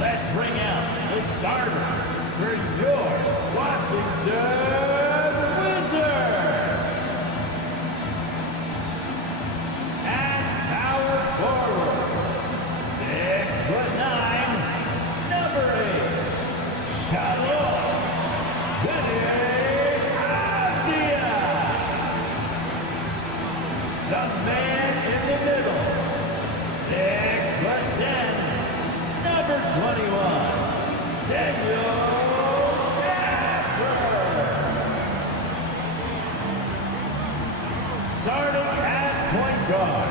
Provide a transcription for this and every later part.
Let's bring out the starters for your Washington Wizards. At power forward, 6'9", number 8, Charlotte Avdia. The man in the middle, 6'10", number 21, Daniel Gafford. Starting at point guard,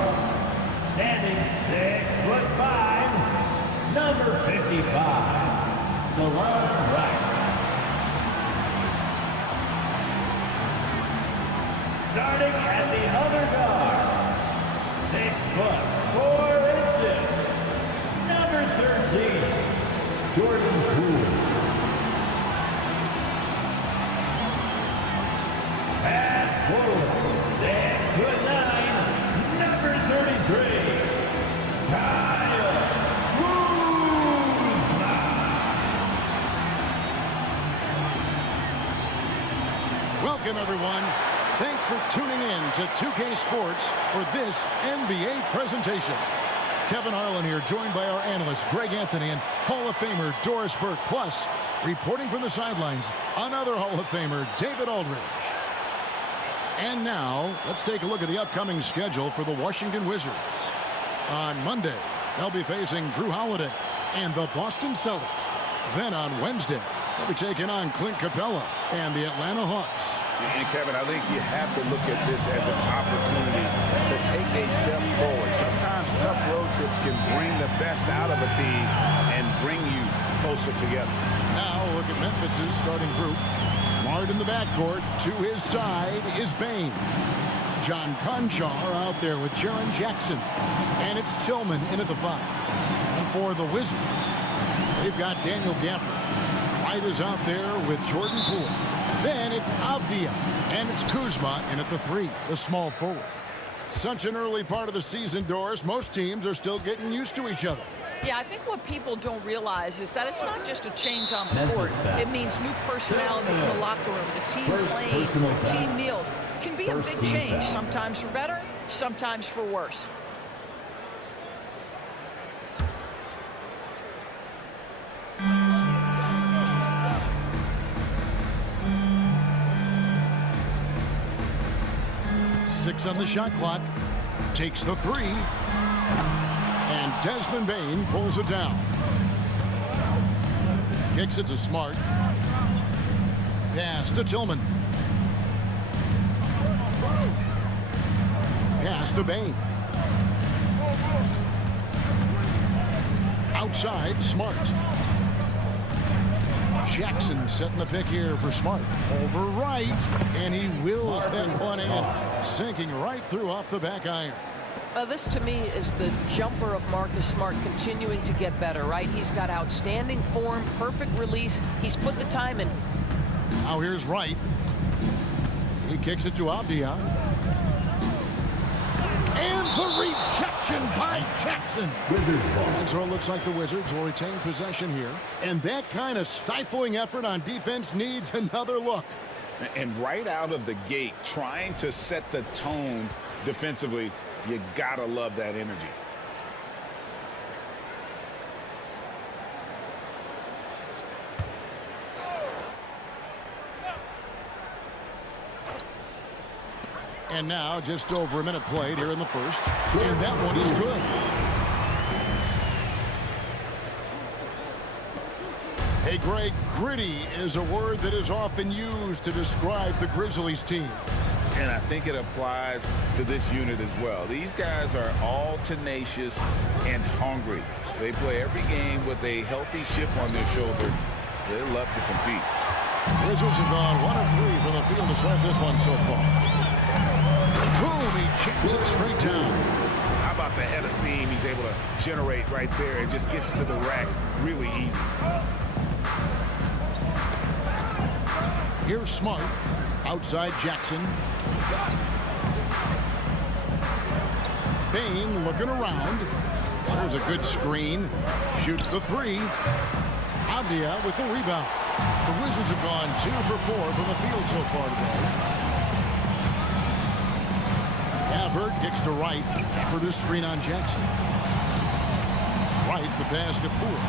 standing 6'5", number 55, DeLon Wright. Starting at the other guard, 6'4", number 13, Jordan Poole. At forward, 6'9", number 33, Kyle Kuzma. Welcome, everyone. Thanks for tuning in to 2K Sports for this NBA presentation. Kevin Harlan here, joined by our analysts Greg Anthony and Hall of Famer Doris Burke. Plus, reporting from the sidelines, another Hall of Famer, David Aldridge. And now, let's take a look at the upcoming schedule for the Washington Wizards. On Monday, they'll be facing Drew Holiday and the Boston Celtics. Then on Wednesday, they'll be taking on Clint Capella and the Atlanta Hawks. And Kevin, I think you have to look at this as an opportunity to take a step forward. Sometimes tough road trips can bring the best out of a team and bring you closer together. Now look at Memphis's starting group. Smart in the backcourt. To his side is Bane. John Conchar out there with Jaren Jackson. And it's Tillman in at the 5. And for the Wizards, they've got Daniel Gafford. White is out there with Jordan Poole. Then it's Avdia, and it's Kuzma in at the 3, the small forward. Such an early part of the season, Doris. Most teams are still getting used to each other. Yeah, I think what people don't realize is that it's not just a change on the court. It means new personalities in the locker room, the team playing, the team meals. It can be a big change, sometimes for better, sometimes for worse. Six on the shot clock. Takes the 3. And Desmond Bane pulls it down. Kicks it to Smart. Pass to Tillman. Pass to Bane. Outside, Smart. Jackson setting the pick here for Smart. Over right, and he wills that one in. Sinking right through off the back iron. This, to me, is the jumper of Marcus Smart continuing to get better, right? He's got outstanding form, perfect release. He's put the time in. Now here's Wright. He kicks it to Avdia. And the rejection by Jackson. Wizards ball. And so it looks like the Wizards will retain possession here. And that kind of stifling effort on defense needs another look. And right out of the gate, trying to set the tone defensively, you gotta love that energy. And now just over a minute played here in the first. And that one is good. Hey, Greg, gritty is a word that is often used to describe the Grizzlies team. And I think it applies to this unit as well. These guys are all tenacious and hungry. They play every game with a healthy chip on their shoulder. They love to compete. Wizards have gone 1 of 3 from the field to start this one so far. Boom, he jams it straight down. How about the head of steam he's able to generate right there and just gets to the rack really easy. Here's Smart. Outside Jackson. Bain looking around. There's a good screen. Shoots the three. Avdia with the rebound. The Wizards have gone 2 for 4 from the field so far today. Gafford kicks to Wright for the screen on Jackson. Wright the pass to Poole.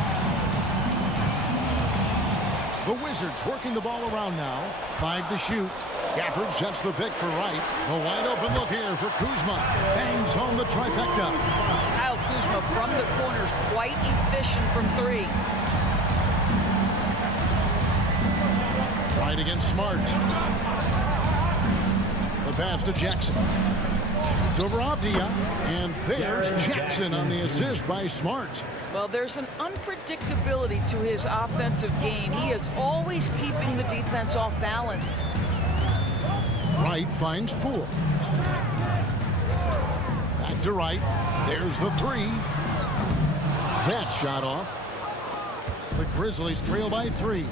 The Wizards working the ball around now. 5 to shoot. Gafford sets the pick for Wright. A wide open look here for Kuzma. Bangs home the trifecta. Kyle Kuzma from the corners, quite efficient from 3. Right against Smart. The pass to Jackson. Shoots over Avdia. And there's Jackson on the assist by Smart. Well, there's an unpredictability to his offensive game. He is always keeping the defense off balance. Wright finds Poole. Back to Wright. There's the three. That shot off. The Grizzlies trail by 3.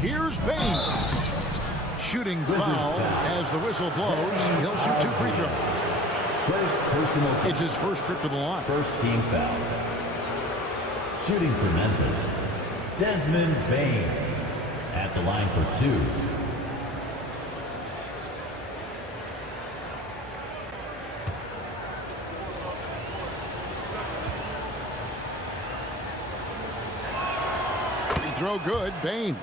Here's Bain. Shooting foul as the whistle blows. He'll shoot 2 free throws. First personal foul. It's his first trip to the line. First team foul. Shooting for Memphis, Desmond Bain at the line for 2. Free throw good, Bain.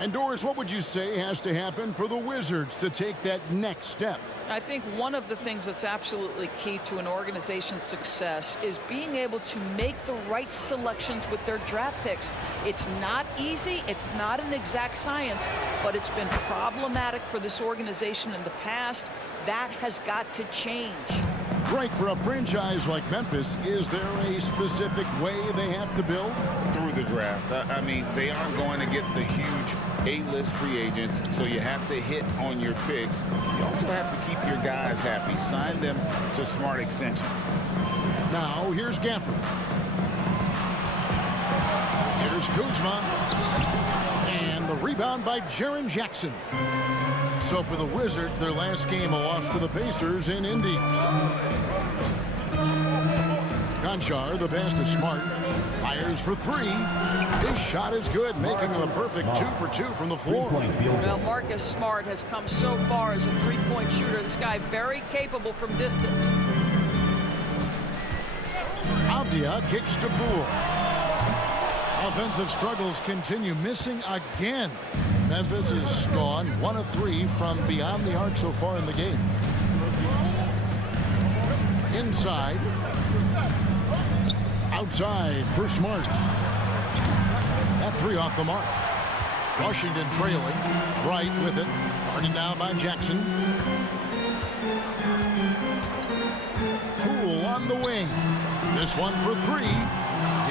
And Doris, what would you say has to happen for the Wizards to take that next step? I think one of the things that's absolutely key to an organization's success is being able to make the right selections with their draft picks. It's not easy, it's not an exact science, but it's been problematic for this organization in the past. That has got to change. Right, for a franchise like Memphis, is there a specific way they have to build? Through the draft. I mean, they aren't going to get the huge A-list free agents, so you have to hit on your picks. You also have to keep your guys happy. Sign them to smart extensions. Now, here's Gafford. Here's Kuzma. And the rebound by Jaren Jackson. So for the Wizards, their last game, a loss to the Pacers in Indy. Conchar, the pass to Smart, fires for 3. His shot is good, making him a perfect 2 for 2 from the floor. Well, Marcus Smart has come so far as a three-point shooter. This guy very capable from distance. Avdia kicks to Poole. Offensive struggles continue, missing again. Memphis has gone 1 of 3 from beyond the arc so far in the game. Inside. Outside for Smart. That 3 off the mark. Washington trailing. Wright with it. Guarded down by Jackson. Poole on the wing. This one for 3.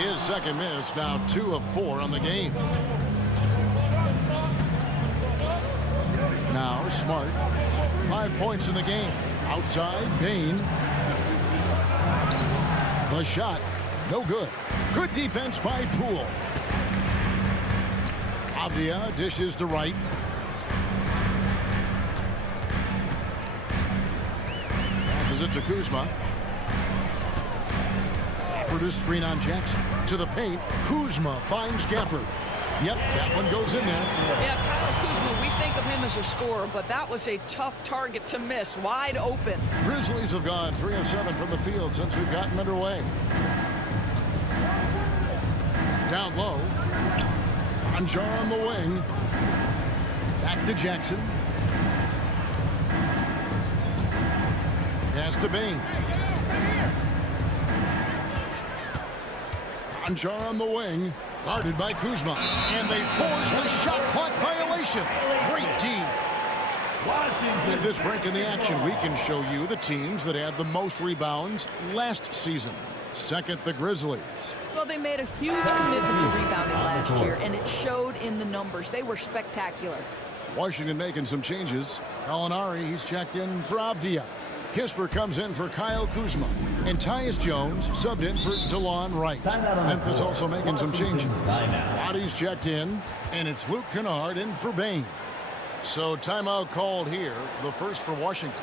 His second miss, now 2 of 4 on the game. Now Smart. 5 points in the game. Outside, Bain. The shot, no good. Good defense by Poole. Avdia dishes to Wright. Passes it to Kuzma. For the screen on Jackson. To the paint, Kuzma finds Gafford. Yep, that one goes in there. Yeah, Kyle Kuzma, we think of him as a scorer, but that was a tough target to miss, wide open. Grizzlies have gone 3 of 7 from the field since we've gotten underway. Down low. Conchar on the wing. Back to Jackson. Pass to Bain. Conchar on the wing. Guarded by Kuzma. And they force the shot clock violation. Great team. With this break in the action, we can show you the teams that had the most rebounds last season. Second, the Grizzlies. Well, they made a huge commitment to rebounding last year, and it showed in the numbers. They were spectacular. Washington making some changes. Gallinari, he's checked in for Avdia. Kisper comes in for Kyle Kuzma. And Tyus Jones subbed in for DeLon Wright. Memphis also making some changes. Bodies checked in, and it's Luke Kennard in for Bain. So timeout called here, the first for Washington.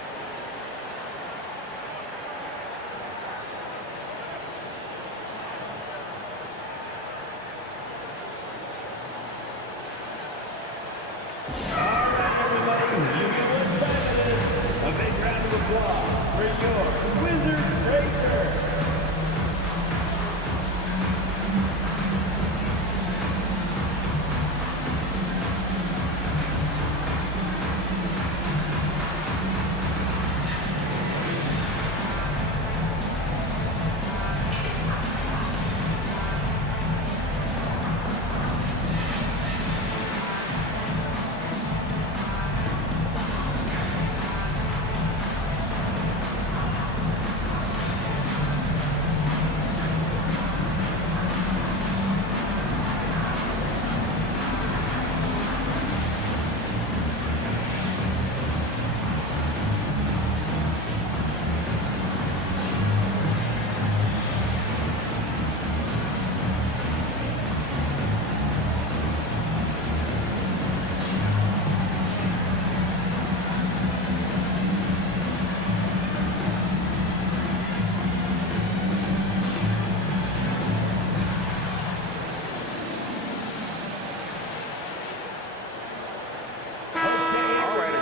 of applause for your Wizards Racer.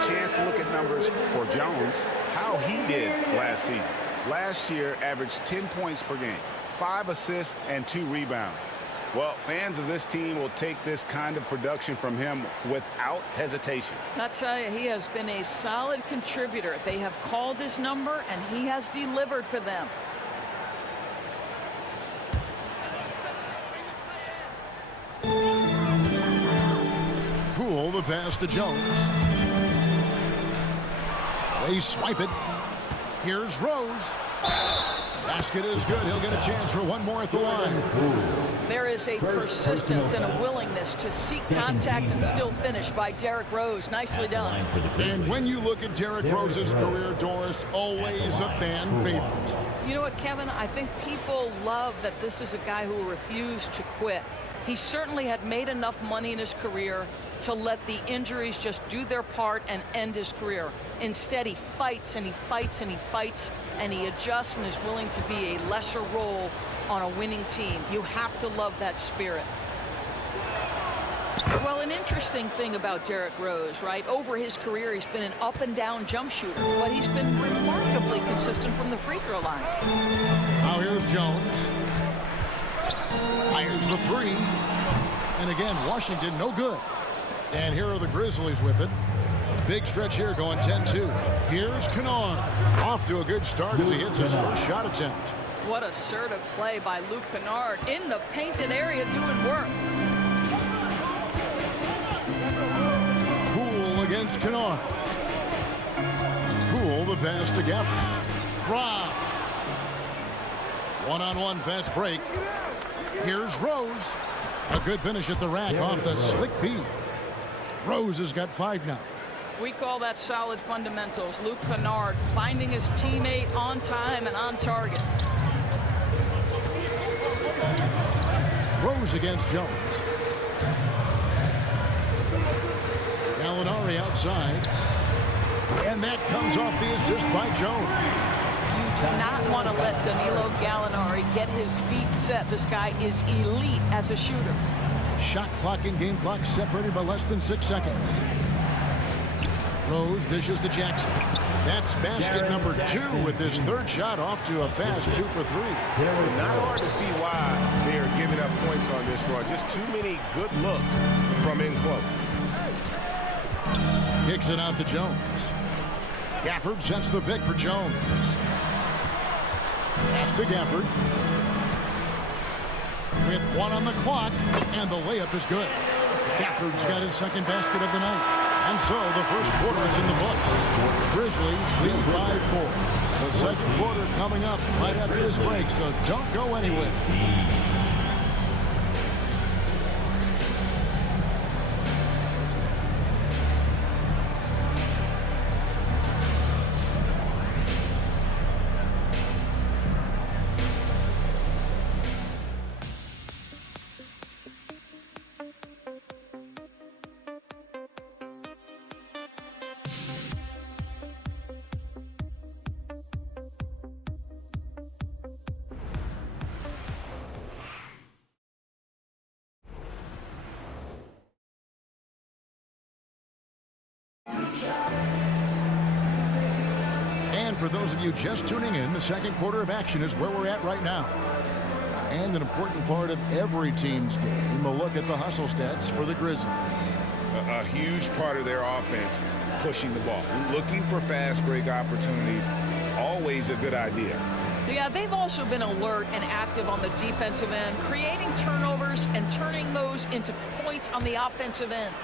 Chance to look at numbers for Jones, how he did last season. Last year averaged 10 points per game, 5 assists and 2 rebounds. Well, fans of this team will take this kind of production from him without hesitation. I tell you, he has been a solid contributor. They have called his number and he has delivered for them. Poole, the pass to Jones. They swipe it. Here's Rose. Basket is good. He'll get a chance for one more at the line. There is a persistence and a willingness to seek contact and still finish by Derrick Rose. Nicely done. And when you look at Derrick Rose's career, Doris, always a fan favorite. You know what, Kevin? I think people love that this is a guy who refused to quit. He certainly had made enough money in his career to let the injuries just do their part and end his career. Instead, he fights and he fights and he fights and he adjusts and is willing to be a lesser role on a winning team. You have to love that spirit. Well, an interesting thing about Derrick Rose, right? Over his career, he's been an up-and-down jump shooter, but he's been remarkably consistent from the free throw line. Now here's Jones. Fires the three. And again, Washington, no good. And here are the Grizzlies with it. A big stretch here going 10-2. Here's Kennard. Off to a good start as he hits his first shot attempt. What assertive play by Luke Kennard in the painted area doing work. Poole against Kennard. Poole, the pass to Gafford. Rob. One-on-one fast break. Here's Rose. A good finish at the rack off the slick feed. Rose has got 5 now. We call that solid fundamentals. Luke Kennard finding his teammate on time and on target. Rose against Jones. Gallinari outside. And that comes off the assist by Jones. You do not want to let Danilo Gallinari get his feet set. This guy is elite as a shooter. Shot clock and game clock separated by less than 6 seconds. Rose dishes to Jackson. That's basket number 2 with his third shot off to a fast 2 for 3. Not hard to see why they are giving up points on this run. Just too many good looks from in close. Kicks it out to Jones. Gafford sets the pick for Jones. Pass to Gafford. With 1 on the clock, and the layup is good. Gafford's got his second basket of the night. And so the first quarter is in the books. Grizzlies lead by 4. The second quarter coming up right after this break, so don't go anywhere. And for those of you just tuning in, the second quarter of action is where we're at right now. And an important part of every team's game, a look at the hustle stats for the Grizzlies. A huge part of their offense, pushing the ball. Looking for fast break opportunities, always a good idea. Yeah, they've also been alert and active on the defensive end, creating turnovers and turning those into points on the offensive end.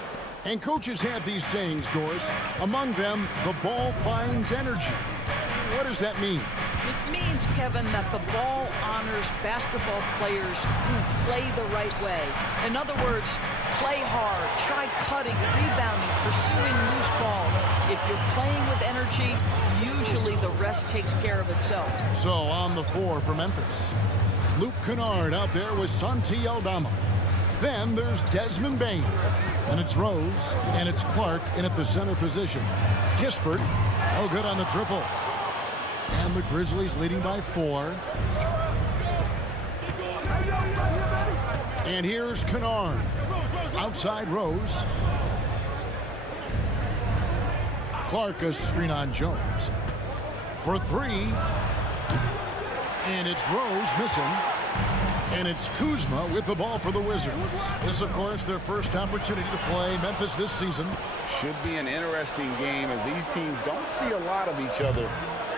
And coaches have these sayings, Doris. Among them, the ball finds energy. What does that mean? It means, Kevin, that the ball honors basketball players who play the right way. In other words, play hard, try cutting, rebounding, pursuing loose balls. If you're playing with energy, usually the rest takes care of itself. So on the floor for Memphis, Luke Kennard out there with Santi Aldama. Then there's Desmond Bain. And it's Rose, and it's Clark in at the center position. Kispert, no good on the triple. And the Grizzlies leading by 4. And here's Kennard. Outside Rose. Clark a screen on Jones. For 3. And it's Rose missing. And it's Kuzma with the ball for the Wizards. This, of course, their first opportunity to play Memphis this season. Should be an interesting game as these teams don't see a lot of each other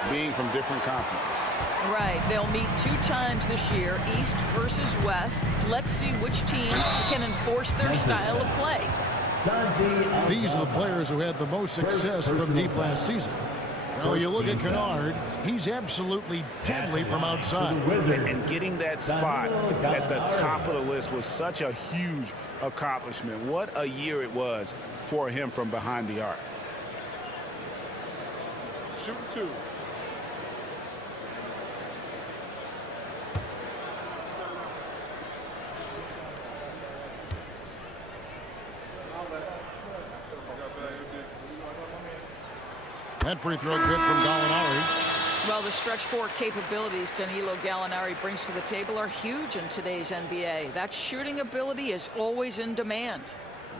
being from different conferences. Right. They'll meet 2 times this year, East versus West. Let's see which team can enforce their style of play. These are the players who had the most success from deep last season. Now, you look at Kennard, he's absolutely deadly from outside. And getting that spot at the top of the list was such a huge accomplishment. What a year it was for him from behind the arc. Shoot 2. That free throw good from Gallinari. Well, the stretch 4 capabilities Danilo Gallinari brings to the table are huge in today's NBA. That shooting ability is always in demand.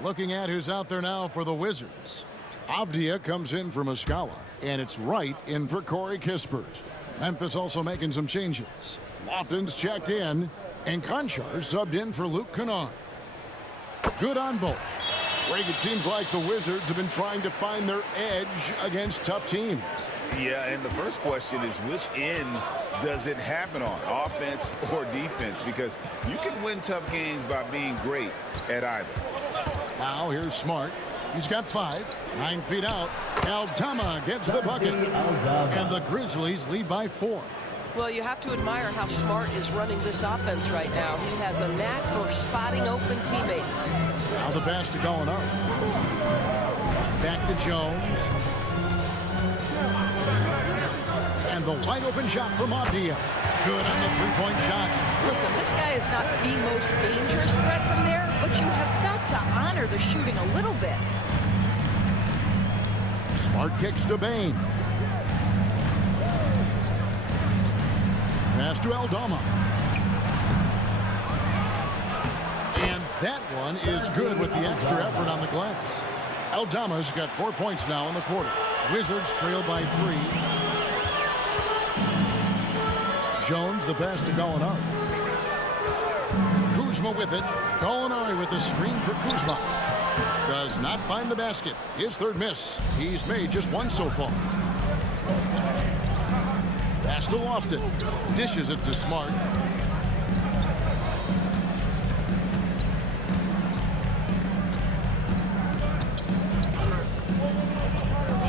Looking at who's out there now for the Wizards. Avdia comes in for Muscala, and it's Wright in for Corey Kispert. Memphis also making some changes. Lofton's checked in, and Conchar subbed in for Luke Kennard. Good on both. Greg, it seems like the Wizards have been trying to find their edge against tough teams. Yeah, and the first question is which end does it happen on, offense or defense? Because you can win tough games by being great at either. Now here's Smart. He's got 5, 9 feet out. Aldama gets the bucket. And the Grizzlies lead by 4. Well, you have to admire how Smart is running this offense right now. He has a knack for spotting open teammates. Now the pass to Gallinari. Back to Jones. And the wide open shot from Avdia. Good on the three-point shot. Listen, this guy is not the most dangerous threat from there, but you have got to honor the shooting a little bit. Smart kicks to Bain. Pass to Aldama. And that one is good with the extra effort on the glass. Aldama's got 4 points now in the quarter. Wizards trail by 3. Jones, the pass to Gallinari. Kuzma with it. Gallinari with the screen for Kuzma. Does not find the basket. His third miss. He's made just 1 so far. Pass to Lofton. Dishes it to Smart.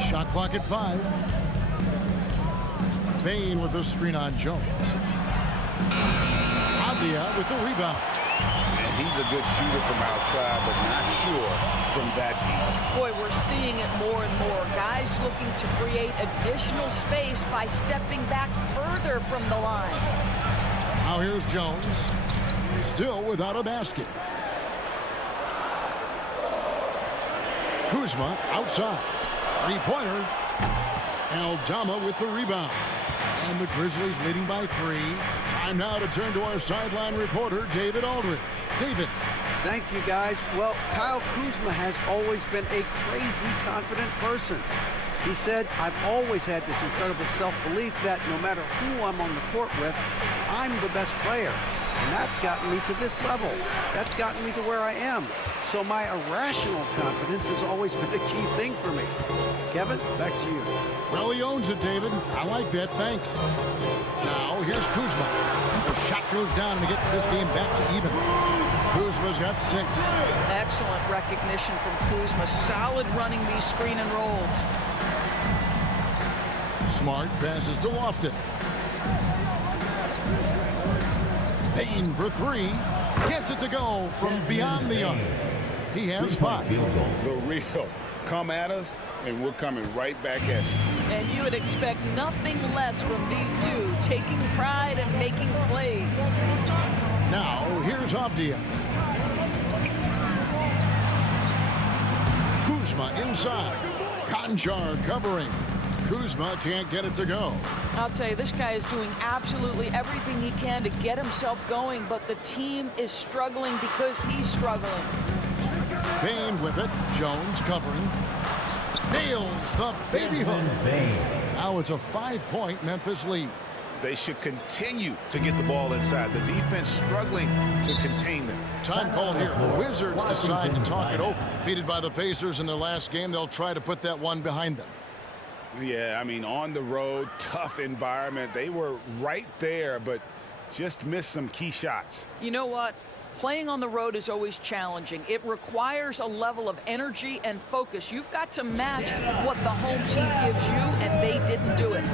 Shot clock at 5. Bain with the screen on Jones. Avdia with the rebound. And he's a good shooter from outside, but not sure from that deep. Boy, we're seeing it more and more. Guys looking to create additional space by stepping back further from the line. Now here's Jones. Still without a basket. Kuzma outside. Three-pointer. Aldama with the rebound. And the Grizzlies leading by 3. Time now to turn to our sideline reporter, David Aldridge. David. Thank you, guys. Well, Kyle Kuzma has always been a crazy confident person. He said, "I've always had this incredible self-belief that no matter who I'm on the court with, I'm the best player. And that's gotten me to this level. That's gotten me to where I am. So my irrational confidence has always been a key thing for me." Kevin, back to you. Well, he owns it, David. I like that. Thanks. Now, here's Kuzma. The shot goes down, and he gets this game back to even. Kuzma's got 6. Excellent recognition from Kuzma. Solid running these screen and rolls. Smart passes to Lofton. Payne for 3. Gets it to go from beyond the arc. He has 5. The real. Come at us, and we're coming right back at you. And you would expect nothing less from these two, taking pride and making plays. Now, here's Avdia. Kuzma inside. Konchar covering. Kuzma can't get it to go. I'll tell you, this guy is doing absolutely everything he can to get himself going, but the team is struggling because he's struggling. Payne with it. Jones covering. Nails the baby hook. Now it's a 5-point Memphis lead. They should continue to get the ball inside. The defense struggling to contain them. Time called here. The Wizards decide to talk it over. Defeated by the Pacers in their last game, they'll try to put that one behind them. Yeah, I mean, on the road, tough environment. They were right there, but just missed some key shots. You know what? Playing on the road is always challenging. It requires a level of energy and focus. You've got to match what the home team gives you, and they didn't do it.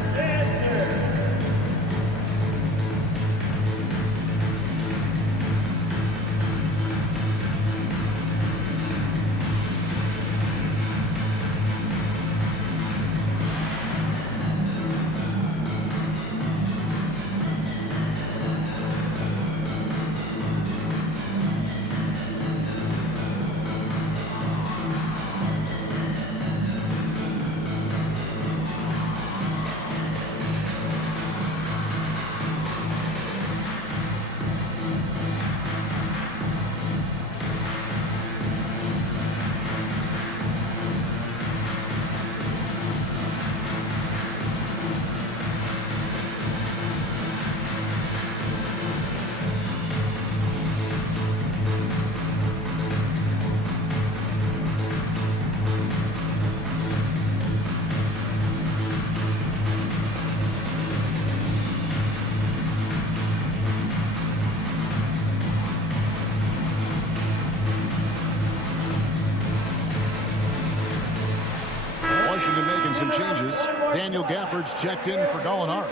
Washington making some changes. Daniel Gafford's checked in for Gallinari.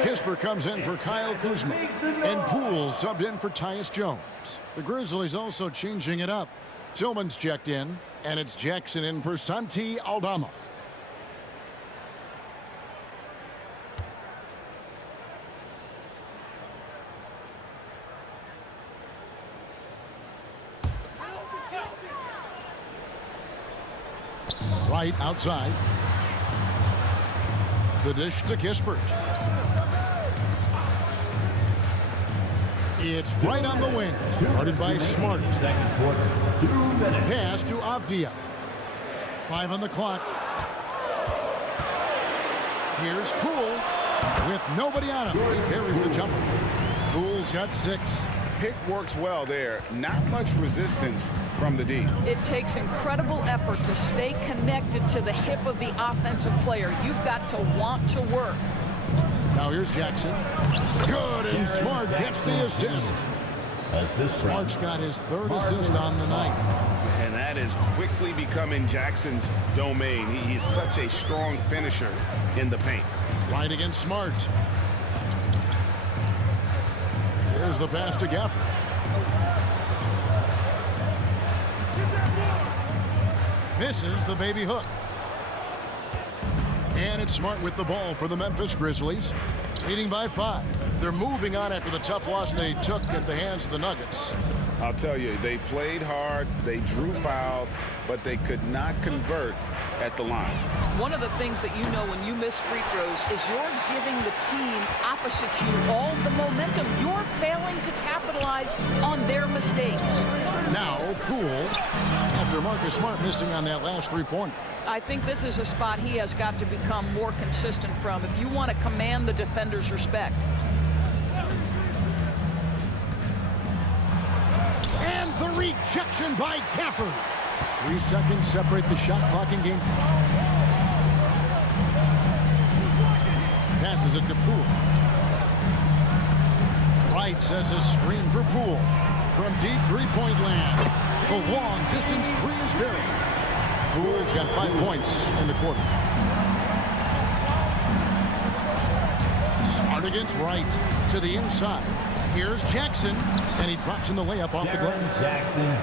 Kisper comes in for Kyle Kuzma. And Poole subbed in for Tyus Jones. The Grizzlies also changing it up. Tillman's checked in, and it's Jackson in for Santi Aldama. Right outside. The dish to Kispert. It's right on the wing. Guarded by Smart. Second quarter. 2 minutes. Pass to Avdia. 5 on the clock. Here's Poole with nobody on him. He buries the jumper. Poole's got 6. Pick works well there. Not much resistance from the D. It takes incredible effort to stay connected to the hip of the offensive player. You've got to want to work. Now here's Jackson. Good, and Smart gets the assist. Smart's got his 3rd assist on the night. And that is quickly becoming Jackson's domain. He's such a strong finisher in the paint. Right against Smart. Here's the pass to Gafford. Misses the baby hook. And it's Smart with the ball for the Memphis Grizzlies. Leading by 5. They're moving on after the tough loss they took at the hands of the Nuggets. I'll tell you, they played hard, they drew fouls, but they could not convert at the line. One of the things that you know when you miss free throws is you're giving the team opposite you all the momentum. You're failing to capitalize on their mistakes. Now, Poole, after Marcus Smart missing on that last three-pointer. I think this is a spot he has got to become more consistent from if you want to command the defender's respect. And the rejection by Gafford. 3 seconds separate the shot clock and game. Passes it to Poole. Wright sets a screen for Poole. From deep three-point land. The long-distance three is buried. Poole's got 5 points in the quarter. Smart against Wright to the inside. Here's Jackson, and he drops in the layup off the glass.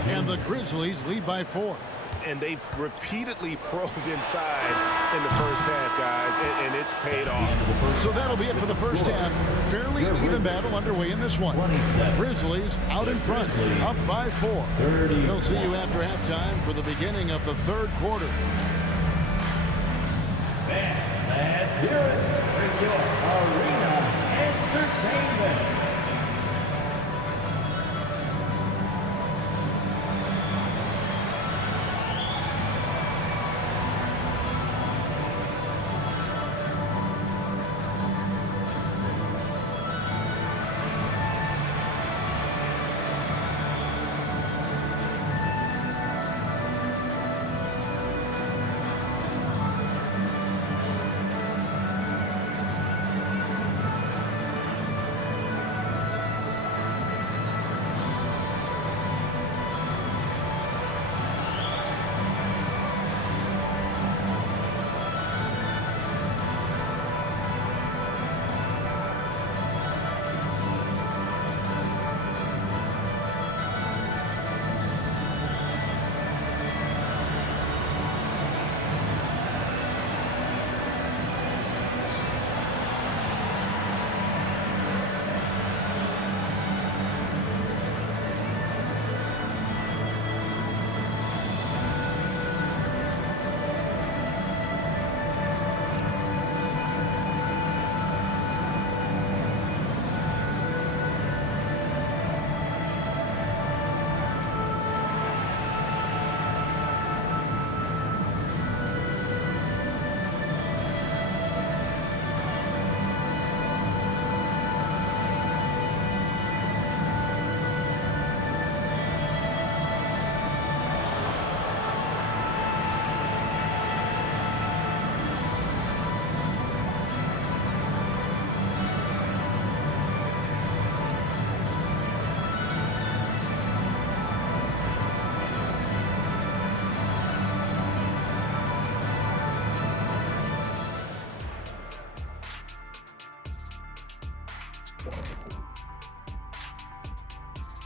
And the Grizzlies lead by 4. And they've repeatedly probed inside in the first half, guys, and it's paid off. So that'll be it for the first half. Fairly even battle underway in this one. Grizzlies out in front, up by 4. We'll see you after halftime for the beginning of the third quarter. Let's hear it for your arena entertainment.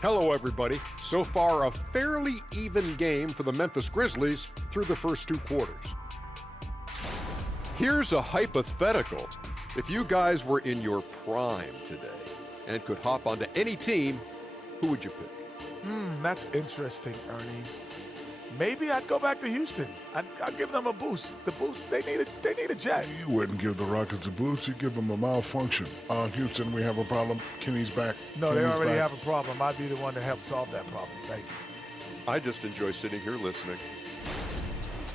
Hello, everybody. So far, a fairly even game for the Memphis Grizzlies through the first 2 quarters. Here's a hypothetical. If you guys were in your prime today and could hop onto any team, who would you pick? That's interesting, Ernie. Maybe I'd go back to Houston. I'd give them a boost. The boost, they need a jet. You wouldn't give the Rockets a boost. You'd give them a malfunction. Houston, we have a problem. Kenny's back. No, they already have a problem. I'd be the one to help solve that problem. Thank you. I just enjoy sitting here listening.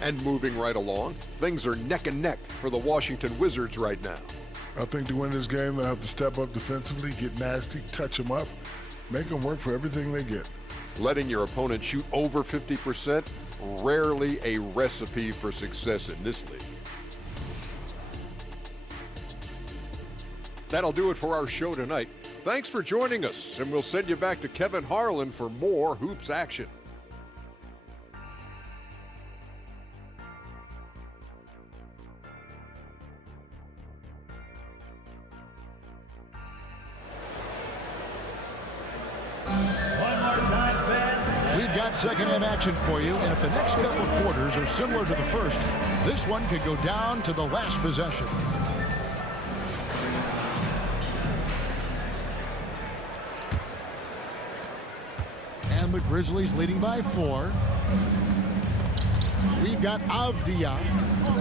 And moving right along, things are neck and neck for the Washington Wizards right now. I think to win this game, they'll have to step up defensively, get nasty, touch them up, make them work for everything they get. Letting your opponent shoot over 50%, rarely a recipe for success in this league. That'll do it for our show tonight. Thanks for joining us, and we'll send you back to Kevin Harlan for more hoops action. We've got second half action for you, and if the next couple of quarters are similar to the first, this one could go down to the last possession. And the Grizzlies leading by 4. We've got Avdia.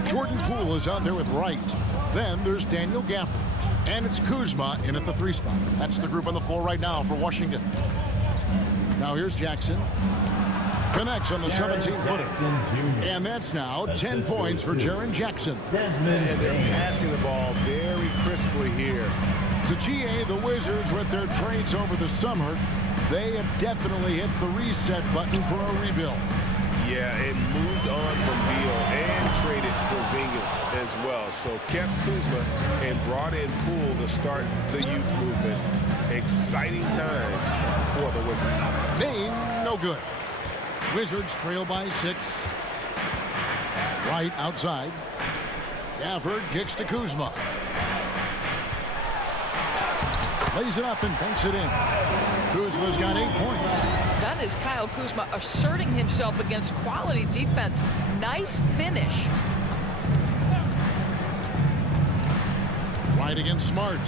Jordan Poole is out there with Wright. Then there's Daniel Gafford. And it's Kuzma in at the 3 spot. That's the group on the floor right now for Washington. Now here's Jackson. Connects on the 17-footer. And that's now 10 points for Jaren Jackson. And they're passing the ball very crisply here. To GA, the Wizards with their trades over the summer, they have definitely hit the reset button for a rebuild. Yeah, it moved on from Beal and traded Porzingis as well. So kept Kuzma and brought in Poole to start the youth movement. Exciting times for the Wizards. Maine, no good. Wizards trail by 6. Right outside. Gafford kicks to Kuzma. Lays it up and banks it in. Kuzma's got 8 points. That is Kyle Kuzma asserting himself against quality defense. Nice finish. Right against Smart.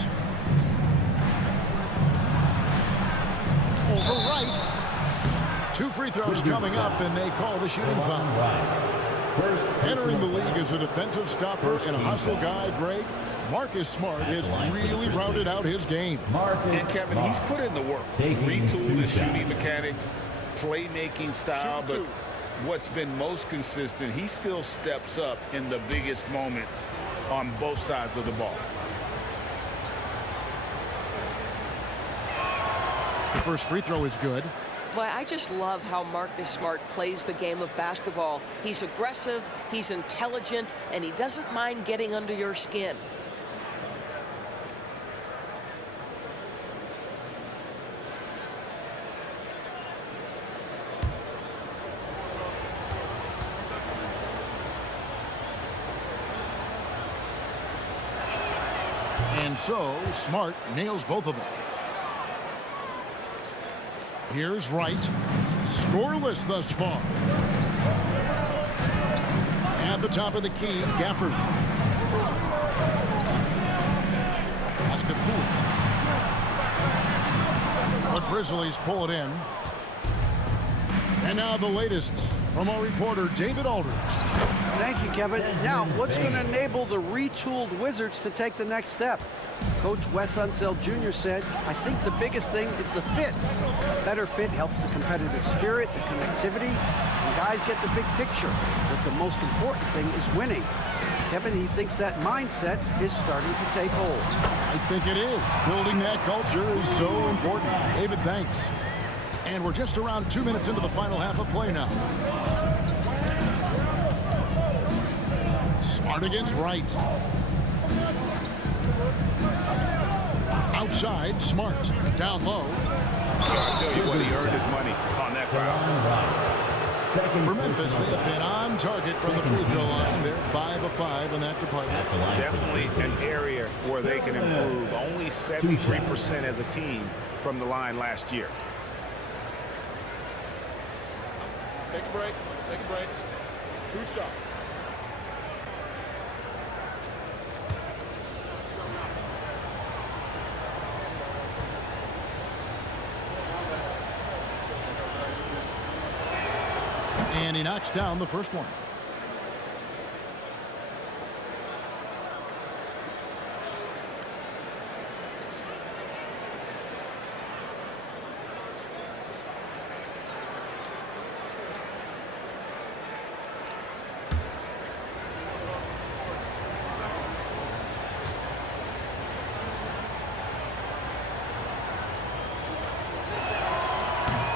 Over Wright. 2 free throws coming up, and they call the shooting foul. Entering the league as a defensive stopper and a hustle guy, Greg, Marcus Smart has really rounded out his game. And Kevin, he's put in the work. Retooled his shooting mechanics, playmaking style, but what's been most consistent, he still steps up in the biggest moments on both sides of the ball. The first free throw is good. Boy, I just love how Marcus Smart plays the game of basketball. He's aggressive, he's intelligent, and he doesn't mind getting under your skin. And so, Smart nails both of them. Here's Wright. Scoreless thus far. At the top of the key, Gafford. That's the Poole. The Grizzlies pull it in. And now the latest from our reporter, David Aldridge. Thank you, Kevin. Now, what's going to enable the retooled Wizards to take the next step? Coach Wes Unseld Jr. said, I think the biggest thing is the fit. Better fit helps the competitive spirit, the connectivity, and guys get the big picture. But the most important thing is winning. Kevin, he thinks that mindset is starting to take hold. I think it is. Building that culture is so important. David, thanks. And we're just around 2 minutes into the final half of play now. Smart against Wright. Outside, Smart. Down low. I tell you what, he earned his money on that foul. For Memphis, they have been on target from the free throw line. They're 5 of 5 in that department. Definitely an area where they can improve. Only 73% as a team from the line last year. Take a break. Take a break. 2 shots. And he knocks down the first one.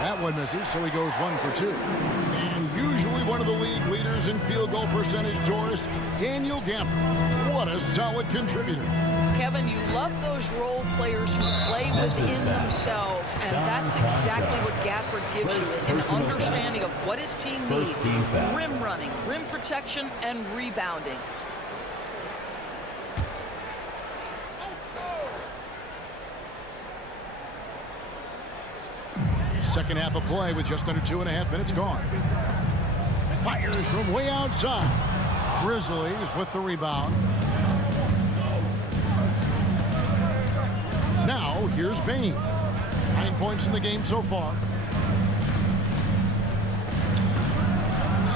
That one misses, so he goes 1 for 2. And usually one of the league leaders in field goal percentage, Doris, Daniel Gafford. What a solid contributor. Kevin, you love those role players who play within themselves, and that's exactly what Gafford gives you, an understanding of what his team needs. Rim running, rim protection, and rebounding. Second half of play with just under 2.5 minutes gone. Fires from way outside. Grizzlies with the rebound. Now here's Bain. 9 points in the game so far.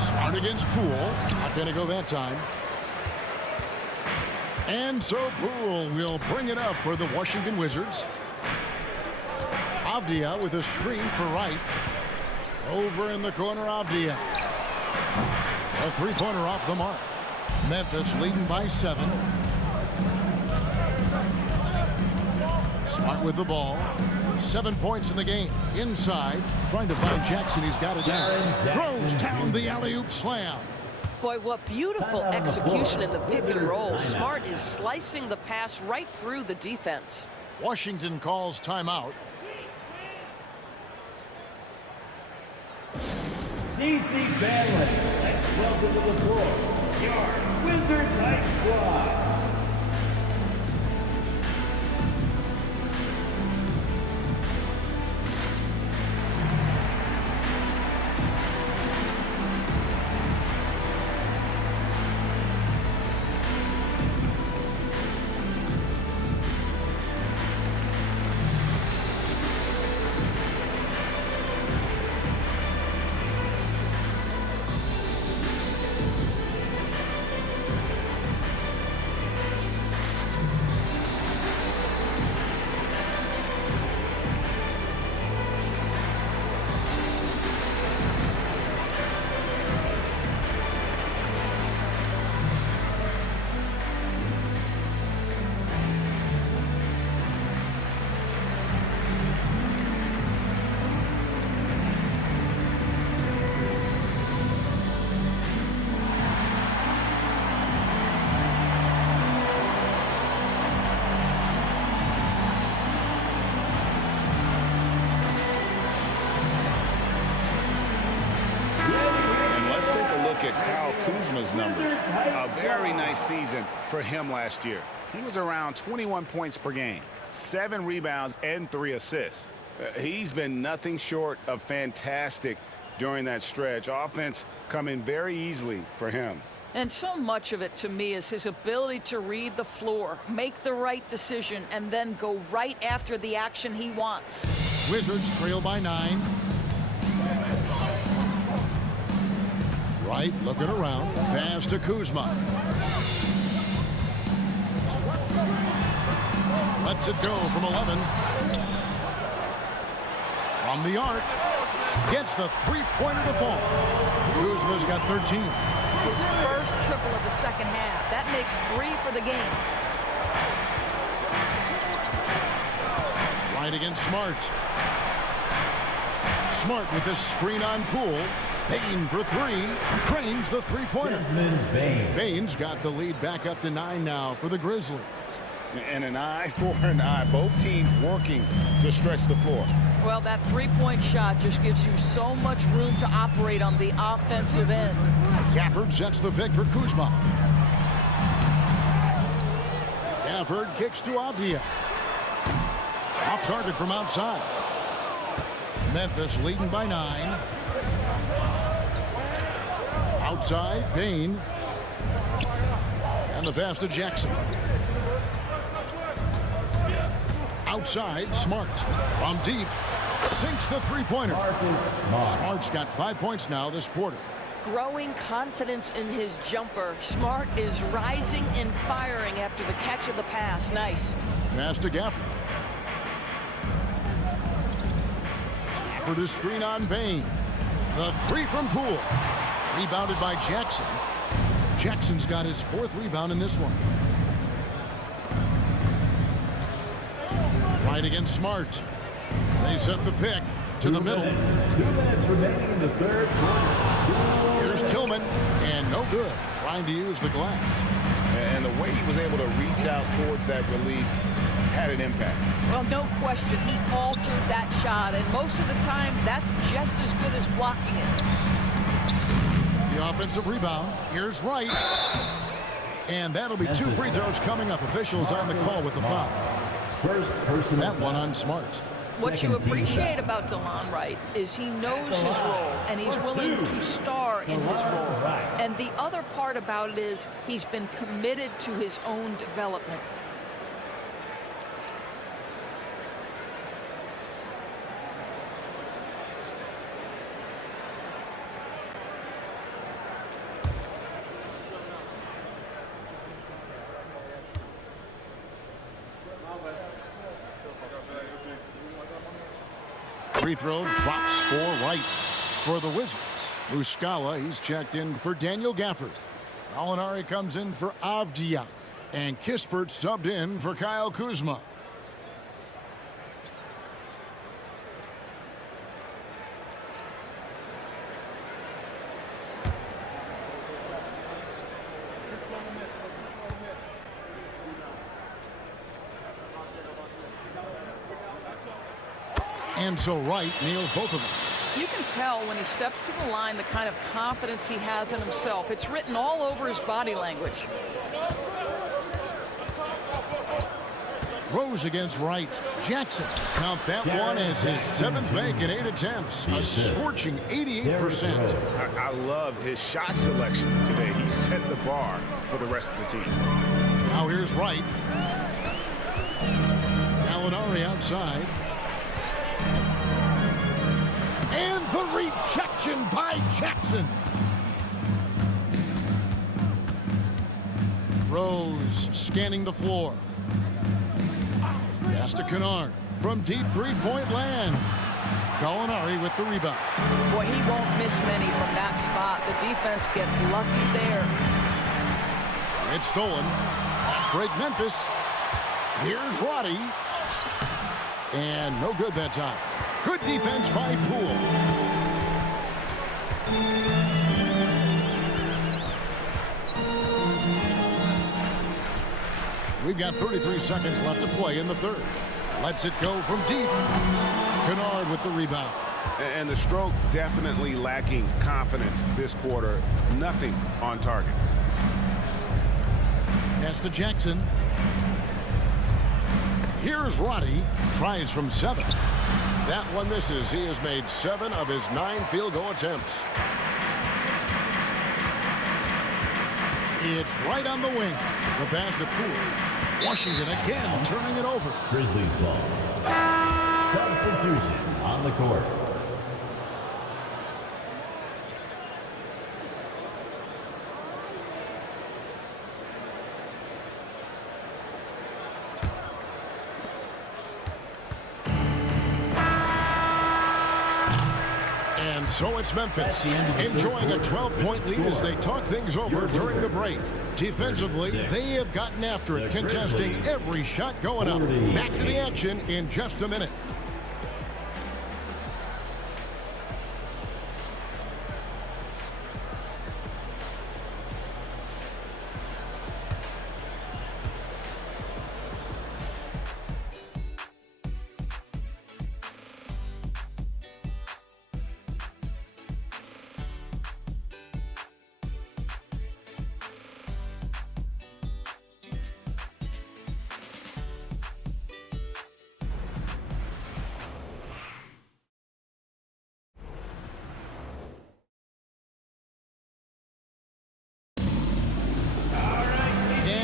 Smart against Poole. Not going to go that time. And so Poole will bring it up for the Washington Wizards. Avdia with a screen for Wright. Over in the corner, Avdia. A three-pointer off the mark. Memphis leading by 7. Smart with the ball. 7 points in the game. Inside, trying to find Jackson. He's got it down. Throws down the alley-oop slam. Boy, what beautiful execution in the pick and roll. Smart is slicing the pass right through the defense. Washington calls timeout. DC Banley. Next, welcome to the floor, your Wizards Hype Squad. At Kyle Kuzma's numbers. A very nice season for him last year. He was around 21 points per game, 7 rebounds, and 3 assists. He's been nothing short of fantastic during that stretch. Offense coming very easily for him. And so much of it to me is his ability to read the floor, make the right decision, and then go right after the action he wants. Wizards trail by 9. Wright looking around. Pass to Kuzma. Lets it go from 11. From the arc. Gets the three-pointer to fall. Kuzma's got 13. His first triple of the second half. That makes 3 for the game. Right against Smart. Smart with this screen on Poole. Bain for 3. Cranes the three-pointer. Bain's got the lead back up to 9 now for the Grizzlies. And an eye for an eye. Both teams working to stretch the floor. Well, that three-point shot just gives you so much room to operate on the offensive end. Gafford sets the pick for Kuzma. Gafford kicks to Avdia. Off target from outside. Memphis leading by 9. Outside, Bain. And the pass to Jackson. Outside, Smart. From deep. Sinks the three-pointer. Smart's got 5 points now this quarter. Growing confidence in his jumper. Smart is rising and firing after the catch of the pass. Nice. Pass to Gafford. Gafford is screen on Bain. The 3 from Poole. Rebounded by Jackson. Jackson's got his 4th rebound in this one. Right against Smart. They set the pick to the middle. 2 minutes remaining in the third quarter. Here's Tillman, and no good. Trying to use the glass. And the way he was able to reach out towards that release had an impact. Well, no question, he altered that shot, and most of the time, that's just as good as blocking it. The offensive rebound. Here's Wright. And that'll be 2 free throws coming up. Officials on the call with the foul. First person. That one on Smart. What you appreciate about DeLon Wright is he knows his role, and he's willing to star in his role. And the other part about it is he's been committed to his own development. Free throw drops for Wright for the Wizards. Muscala, he's checked in for Daniel Gafford. Gallinari comes in for Avdia. And Kispert subbed in for Kyle Kuzma. And so Wright nails both of them. You can tell when he steps to the line the kind of confidence he has in himself. It's written all over his body language. Rose against Wright. Jackson count that one as his 7th make in 8 attempts. A scorching 88%. I love his shot selection today. He set the bar for the rest of the team. Now here's Wright. Gallinari outside. And the rejection by Jackson. Rose scanning the floor. Pass to Kennard from deep three-point land. Gallinari with the rebound. Boy, he won't miss many from that spot. The defense gets lucky there. It's stolen. Fast break Memphis. Here's Roddy. And no good that time. Good defense by Poole. We've got 33 seconds left to play in the third. Lets it go from deep. Kennard with the rebound. And the stroke definitely lacking confidence this quarter. Nothing on target. Pass to Jackson. Here's Roddy. Tries from 7. That one misses. He has made 7 of his 9 field goal attempts. It's right on the wing. The pass to Poole. Washington again turning it over. Grizzlies ball. Substitution on the court. And so it's Memphis enjoying a 12-point lead as they talk things over during the break. Defensively, they have gotten after it, contesting every shot going up. Back to the action in just a minute.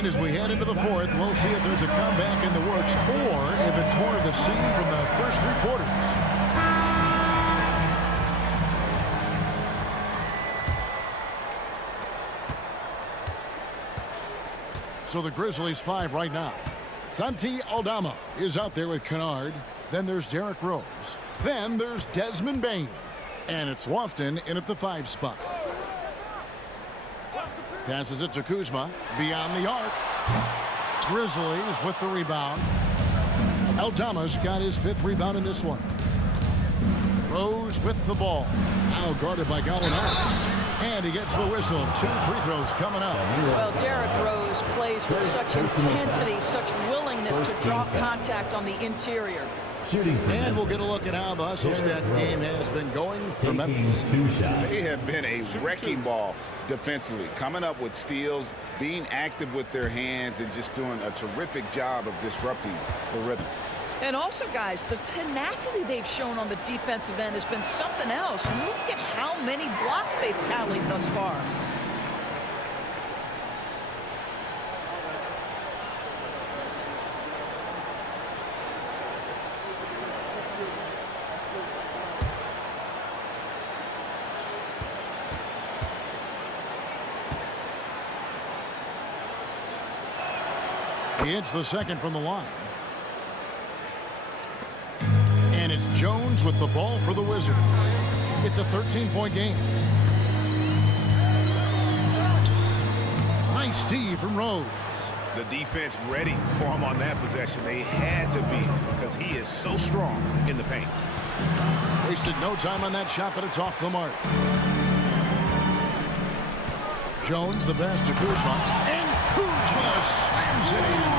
As we head into the fourth, we'll see if there's a comeback in the works or if it's more of the same from the first 3 quarters. So the Grizzlies 5 right now. Santi Aldama is out there with Kennard. Then there's Derrick Rose. Then there's Desmond Bane. And it's Lofton in at the 5 spot. Passes it to Kuzma. Beyond the arc. Grizzlies with the rebound. Aldama's got his 5th rebound in this one. Rose with the ball. Now guarded by Gallinari. And he gets the whistle. 2 free throws coming up. Well, Derrick Rose plays with such intensity, such willingness to draw contact on the interior. And we'll get a look at how the hustle stat game has been going for Memphis. They have been a wrecking ball defensively, coming up with steals, being active with their hands, and just doing a terrific job of disrupting the rhythm. And also, guys, the tenacity they've shown on the defensive end has been something else. Look at how many blocks they've tallied thus far. He hits the second from the line. And it's Jones Jones with the ball for the Wizards. It's a 13-point game. Nice D from Rose. The defense ready for him on that possession. They had to be because he is so strong in the paint. Wasted no time on that shot, but it's off the mark. Jones, the pass to Kuzma, and Kuzma slams it in.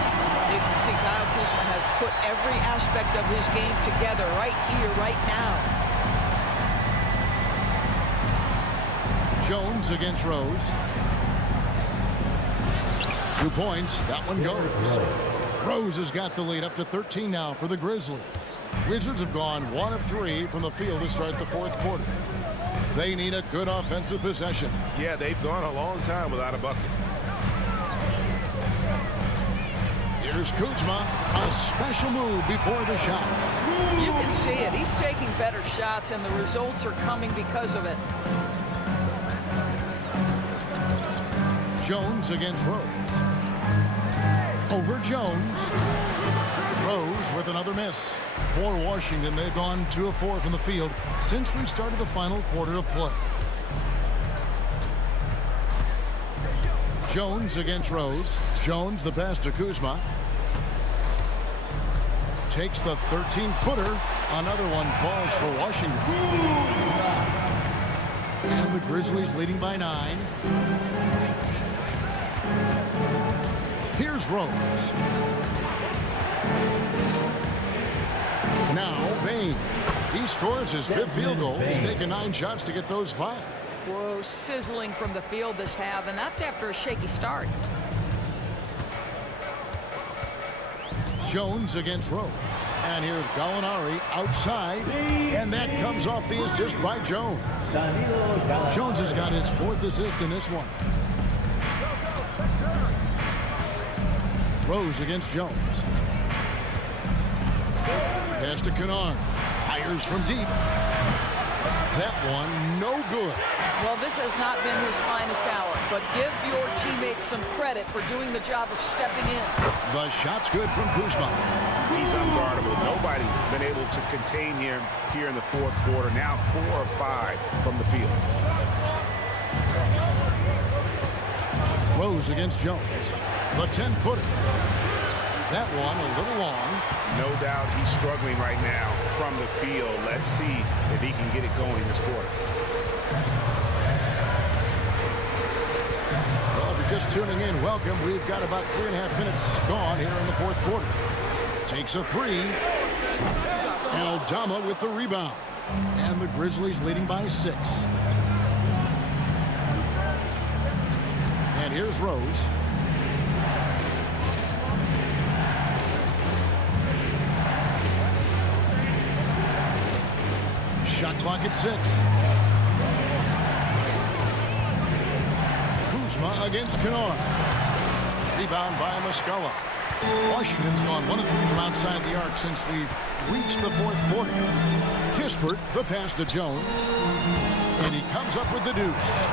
You can see Kyle Kuzma has put every aspect of his game together right here, right now. Jones against Rose. 2 points. That one goes. Rose has got the lead up to 13 now for the Grizzlies. Wizards have gone 1 of 3 from the field to start the fourth quarter. They need a good offensive possession. Yeah, they've gone a long time without a bucket. Here's Kuzma. A special move before the shot. You can see it. He's taking better shots, and the results are coming because of it. Jones against Rose. Over Jones. Rose with another miss. For Washington, they've gone 2 of 4 from the field since we started the final quarter of play. Jones against Rose. Jones the pass to Kuzma. Takes the 13-footer. Another one falls for Washington. And the Grizzlies leading by 9. Here's Rose. Now Bain. He scores his 5th field goal. He's taken 9 shots to get those 5. Whoa, sizzling from the field this half, and that's after a shaky start. Jones against Rose. And here's Gallinari outside. And that comes off the assist by Jones. Jones has got his 4th assist in this one. Rose against Jones. Pass to Kennard. Fires from deep. That one no good. Well, this has not been his finest hour, but give your teammates some credit for doing the job of stepping in. The shot's good from Kuzma. He's unguardable. Nobody been able to contain him here in the fourth quarter. Now 4 of 5 from the field. Rose against Jones. The 10-footer. That one a little long. No doubt he's struggling right now from the field. Let's see if he can get it going this quarter. Well, if you're just tuning in, welcome. We've got about 3.5 minutes gone here in the fourth quarter. Takes a 3. Aldama with the rebound. And the Grizzlies leading by 6. And here's Rose. Shot clock at 6. Kuzma against Kennard. Rebound by Muscala. Washington's gone 1 of 3 from outside the arc since we've reached the fourth quarter. Kispert, the pass to Jones. And he comes up with the deuce.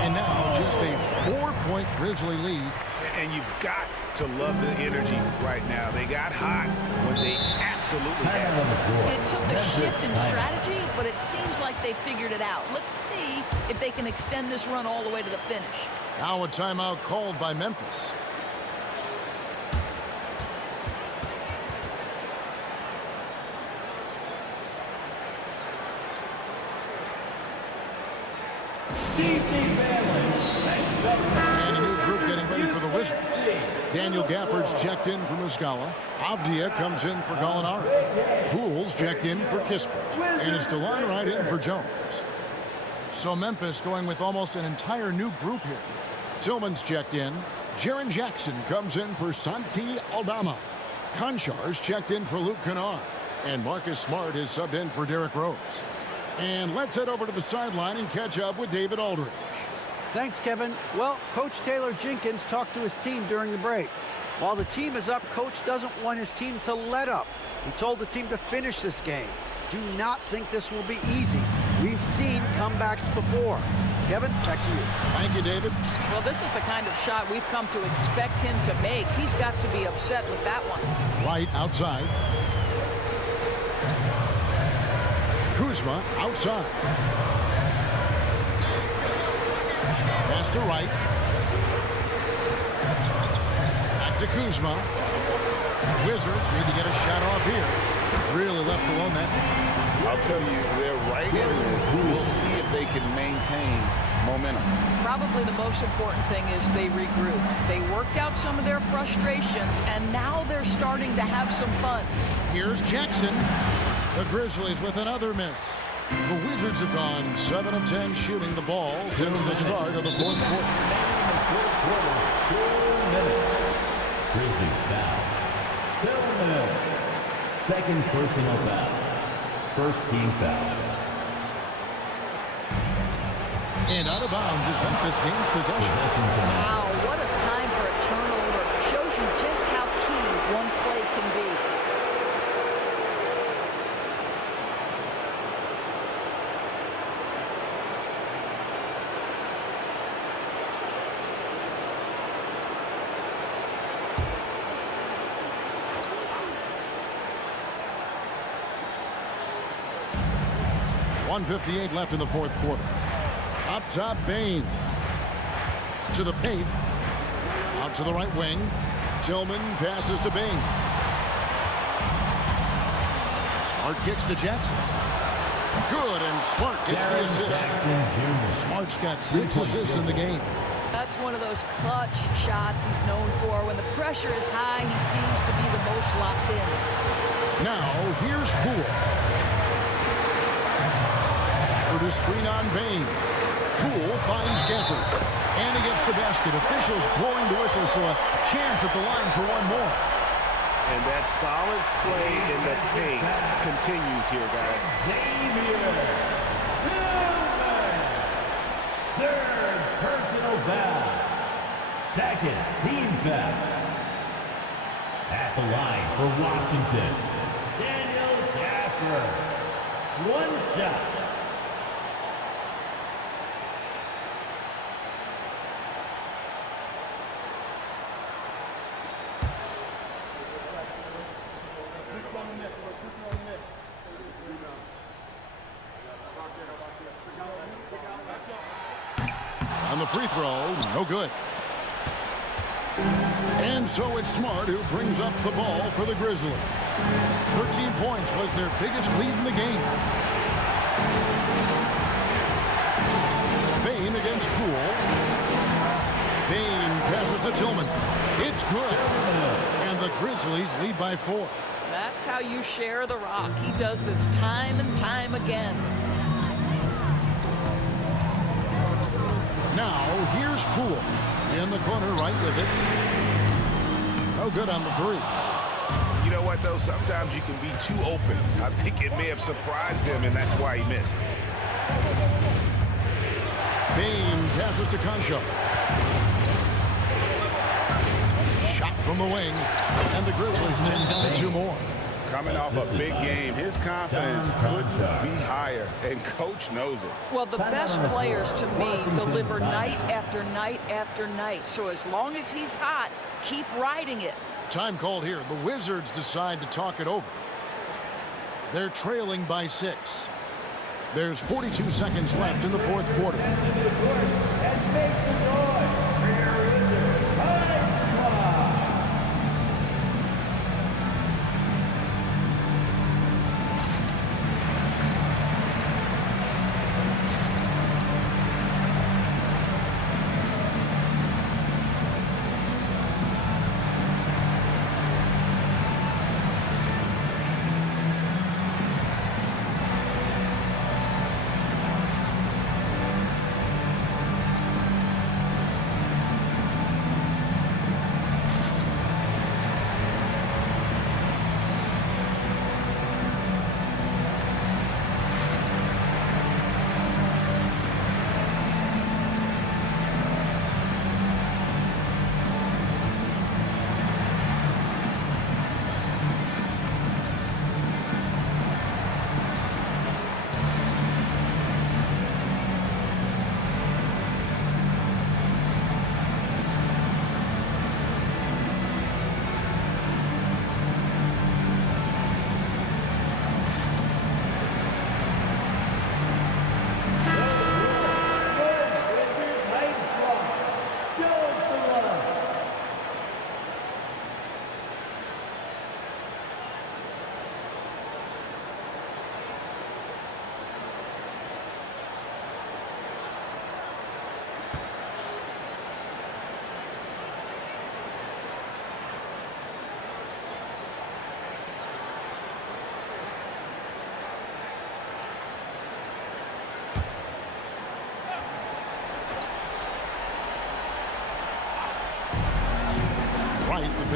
And now just a 4-point Grizzly lead. And you've got to love the energy right now. They got hot when they absolutely had to. It took a shift in strategy, but it seems like they figured it out. Let's see if they can extend this run all the way to the finish. Now a timeout called by Memphis. And a new group getting ready for the Wizards. Daniel Gafford's checked in for Muscala. Avdia comes in for Gallinari. Pools checked in for Kispert. And it's DeLon right in for Jones. So Memphis going with almost an entire new group here. Tillman's checked in. Jaren Jackson comes in for Santi Aldama. Konchar's checked in for Luke Kennard. And Marcus Smart is subbed in for Derrick Rose. And let's head over to the sideline and catch up with David Aldridge. Thanks, Kevin. Well, Coach Taylor Jenkins talked to his team during the break. While the team is up, Coach doesn't want his team to let up. He told the team to finish this game. Do not think this will be easy. We've seen comebacks before. Kevin, back to you. Thank you, David. Well, this is the kind of shot we've come to expect him to make. He's got to be upset with that one. White outside. Kuzma outside. Pass to right. Back to Kuzma. Wizards need to get a shot off here. Really left alone that time. I'll tell you, they're right in this. We'll see if they can maintain momentum. Probably the most important thing is they regrouped. They worked out some of their frustrations, and now they're starting to have some fun. Here's Jackson. The Grizzlies with another miss. The Wizards have gone 7 of 10 shooting the ball since the start of the fourth quarter. 2 minutes. Grizzlies foul. 2 minutes. Second personal foul. First team foul. And out of bounds is Memphis gains possession. Wow, what a time for a turnover. Shows you just how key one play can be. .158 left in the fourth quarter. Up top, Bain. To the paint. Out to the right wing. Tillman passes to Bain. Smart kicks to Jackson. Good, and Smart gets the assist. Smart's got 6 assists in the game. That's one of those clutch shots he's known for. When the pressure is high, he seems to be the most locked in. Now, here's Poole. For the screen on Bain. Poole finds Gefford. And he gets the basket. Officials blowing the whistle, so a chance at the line for one more. And that solid play in the paint continues here, guys. Third personal foul. Second team foul. At the line for Washington, Daniel Gafford. One shot. On the free throw, no good. And so it's Smart who brings up the ball for the Grizzlies. 13 points was their biggest lead in the game. Bain against Poole. Bain passes to Tillman. It's good. And the Grizzlies lead by 4. That's how you share the rock. He does this time and time again. Now, here's Poole. In the corner, right with it. No good on the 3. You know what, though? Sometimes you can be too open. I think it may have surprised him, and that's why he missed. Bain passes to Concho. Shot from the wing. And the Grizzlies take down 2 more. Coming off a big game, his confidence couldn't be higher, and Coach knows it. Well, the best players, to me, deliver night after night after night. So as long as he's hot, keep riding it. Time called here. The Wizards decide to talk it over. They're trailing by 6. There's 42 seconds left in the fourth quarter.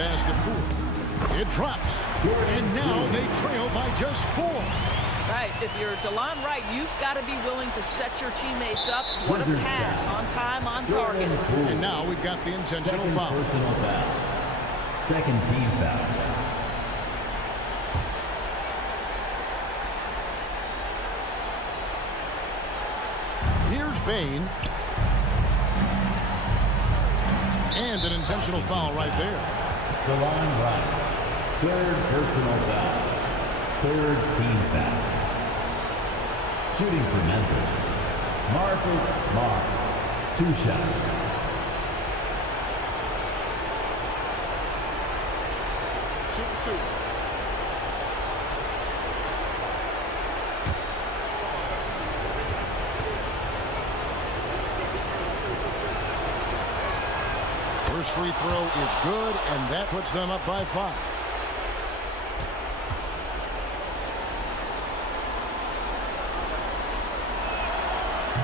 pass to Poole. It drops. And now they trail by just 4. Right, if you're DeLon Wright, you've got to be willing to set your teammates up. What a pass, on time, on target. And now we've got the intentional foul. Personal foul. Second team foul. Here's Bain. And an intentional foul right there. DeLon Wright. Third personal foul. Third team foul. Shooting for Memphis, Marcus Smart. 2 shots. Shoot 2. First free throw is good, and that puts them up by 5.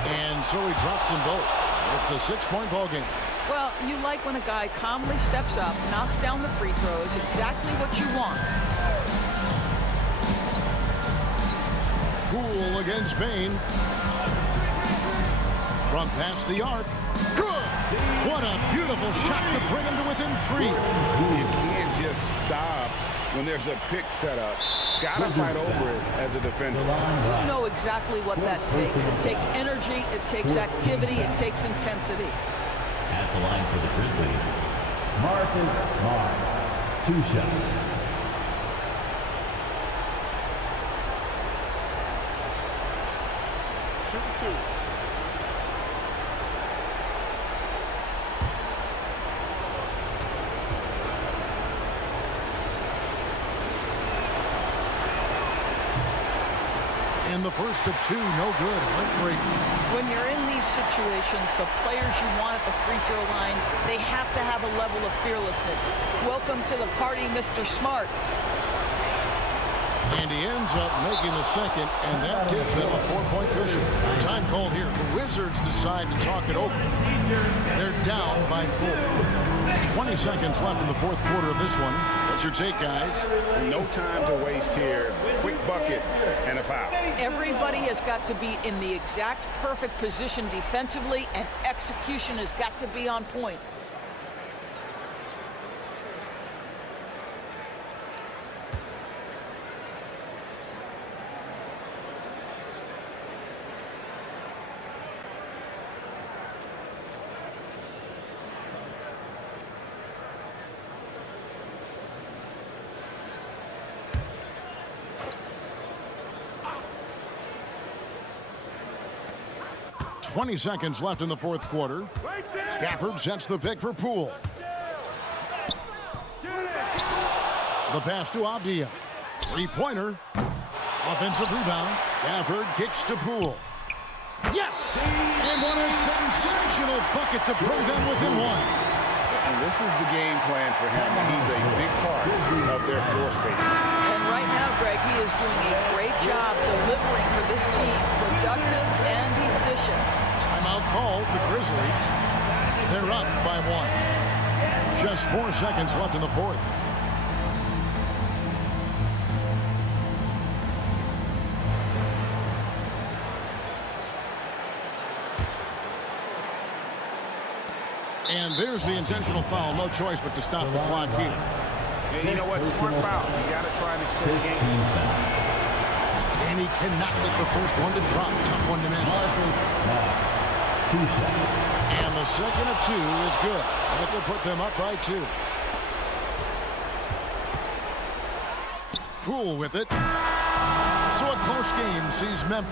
And so he drops them both. It's a 6-point ball game. Well, you like when a guy calmly steps up, knocks down the free throws, exactly what you want. Poole against Bain. From past the arc. Good! What a beautiful shot to bring him to within 3. You can't just stop when there's a pick set up. Gotta fight over it as a defender. You know exactly what that takes. It takes energy, it takes activity, it takes intensity. At the line for the Grizzlies, Marcus Smart. 2 shots. Shoot 2. And the first of 2, no good. Heartbreaking. When you're in these situations, the players you want at the free throw line, they have to have a level of fearlessness. Welcome to the party, Mr. Smart. And he ends up making the second, and that gives them a 4-point cushion. Time called here. The Wizards decide to talk it over. They're down by 4. 20 seconds left in the fourth quarter of this one. What's your take, guys? No time to waste here. Quick bucket and a foul. Everybody has got to be in the exact perfect position defensively, and execution has got to be on point. Right 20 seconds left in the fourth quarter. Gafford sets the pick for Poole. The pass to Abdia. 3-pointer. Offensive rebound. Gafford kicks to Poole. Yes! And what a sensational bucket to bring them within 1. And this is the game plan for him. He's a big part of their floor spacing. And right now, Greg, he is doing a great job delivering for this team. Productive and efficient. Timeout called, the Grizzlies. They're up by 1. Just 4 seconds left in the fourth. And there's the intentional foul. No choice but to stop the clock here. And you know what? Smart foul. You got to try and extend the game. And he cannot get the first one to drop. Tough one to miss. 2 shots. And the second of 2 is good. That will put them up by 2. Poole with it. So a close game sees Memphis